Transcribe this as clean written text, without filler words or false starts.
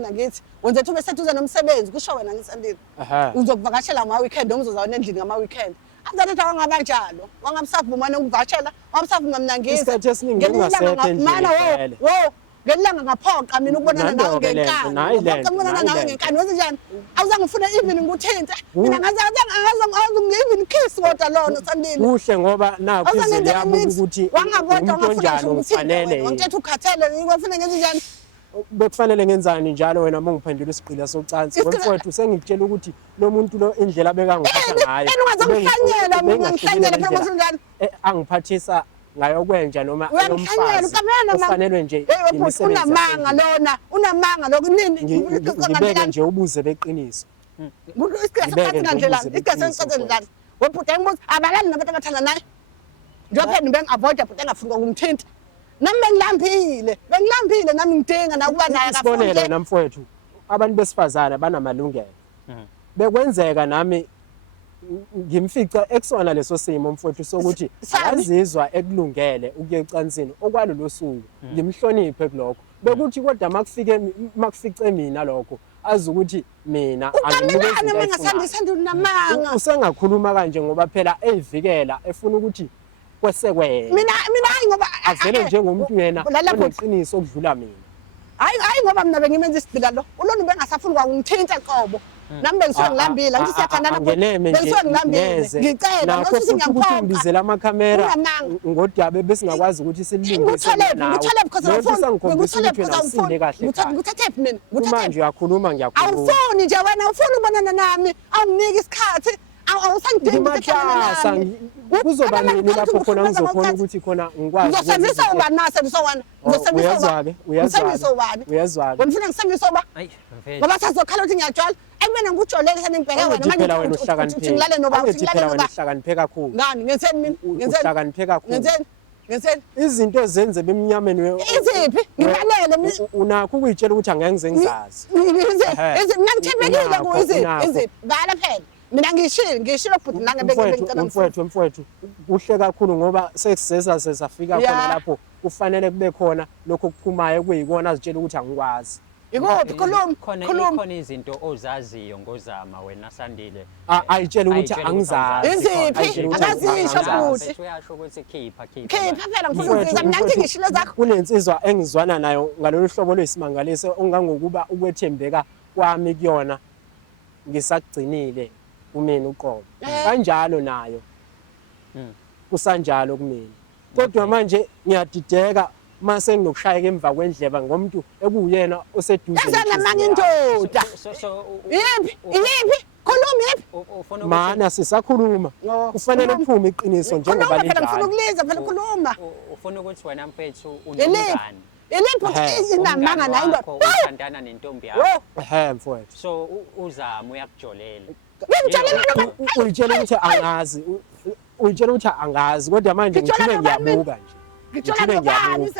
mina ngithi wenze ube seduze nomsebenzi kusho wena ngisandile uzokuvakashela ama-weekend noma uzozawona endlini ngama-weekend azalethi wangabanjalo wangabusavumane ukuvakashela wangabusavuma mina isikhathi esiningi ungasekho endlini ngelanga ngaphoqa mina ukubonana nawe ngenkani wenze njani awuzange ufune even ngikuthinte mina ngaze kiss kodwa lona Sandile kuhle ngoba nakho izindlela yabo ukuthi wangabodwa unjalo ufanele ngithethe ukhathele ngifuna ngenze njani bekufanele ngenzani njalo wena mongiphendula isigqila socansi mfowethu sengikutshela ukuthi lo muntu lo indlela bekangiphatha ngayo ungazongihlanyela mina ngihlanyela phela ukuthi njani angiphathisa ngayo kwenja noma umfazi ufanelwe nje imisebenzi unamanga lokunini ngibeke nje ubuze beqiniso isikhathi ngandlela isikhathi webhuta ngibuza abalali nabantu abathanda naye njengoba bengi-avoida bhuta engafuni ukumthinta nami bengilambile nami ngidinga nakuba naye isibonelo wena mfowethu abantu besifazane banamalungelo bekwenzeka nami ngimfica ekusona leso simo mfowethu sokuthi akazizwa ekulungele ukuya ecansini okwalolo suku ngimhloniphe kulokho bekuthi kodwa makufice mina lokho azi ukuthi mina anginikeza usengakhuluma kanje ngoba phela eyivikela efuna ukuthi kwesekwena mina hayi ngoba avele njengomuntu yena oneqiniso okudlula mina hayi ngoba mina bengimenza isigqila lo ulona bengasafuni kwangithinta qobo nami bengisuke ngilambile ngithi siyathandana bengisuke ngilambile ngicela nokuthi ngiyambizela amakhamera ngodiyabe besingakwazi ukuthi silungise nguthathephi mina manje uyakhuluma ngiyakhuluma awufuni nje wena ufuna ubonana nami awunginiki isikhathi awusangidingimahlasa kuzoba nini lapho khona ngizokhona ukuthi khona ngikwazi ngizosebenzisa ubani nasebenzisa wani uyazwa ngifuna ngisebenzisa uba ngoba sazokhala ukuthi ngiyajwala emina ngikujolele senibheke wena manje ngilale noba uhlakaniphe kakhulu ngani ngenzeni mina uhlakaniphe kakhulu ngenzeni izinto zenze bemnyameni iziphi ngibalele unakho ukuyitshela ukuthi angeke ngize ngizazi ngithembekile iziphi bala phela mina ngishilo futhi mfowethu kuhle kakhulu ngoba sesifika khona lapho kufanele kube khona lokho kuphumayo kuyikona azitshela ukuthi angikwazi ikuphi khona izinto ozaziyo ngozama wena Sandile ayitshela ukuthi angizazi iziphi akazisho futhi uyasho ukuthi khipha phela ngifuna ukusiza mina ngithi ngishilo zakho kunensizwa engizwana nayo ngalolu hlobo lwesimangaliso ongangokuba ukwethembeka kwami kuyona ngisagcinile kumina uqobo kanjalo nayo kusanjalo kumina kodwa manje ngiyadideka mase nginokushayeka emva kwendleba ngomuntu ekuyena oseduze yazana manje indoda yiphi khuluma yiphi mana sisakhuluma kufanele uphume iqiniso njengoba linjalo ngifuna ukuliza phela khuluma ufuna ukuthi wena mfethu unomngani iliphi inamanga nayo indoda uthandana nentombi yakho mfowethu so uzama uyakujolela uyitshela ukuthi angazi uyitshela ukuthi angazi kodwa manje ngithule ngiyabuka nje ngithule ngiyabuka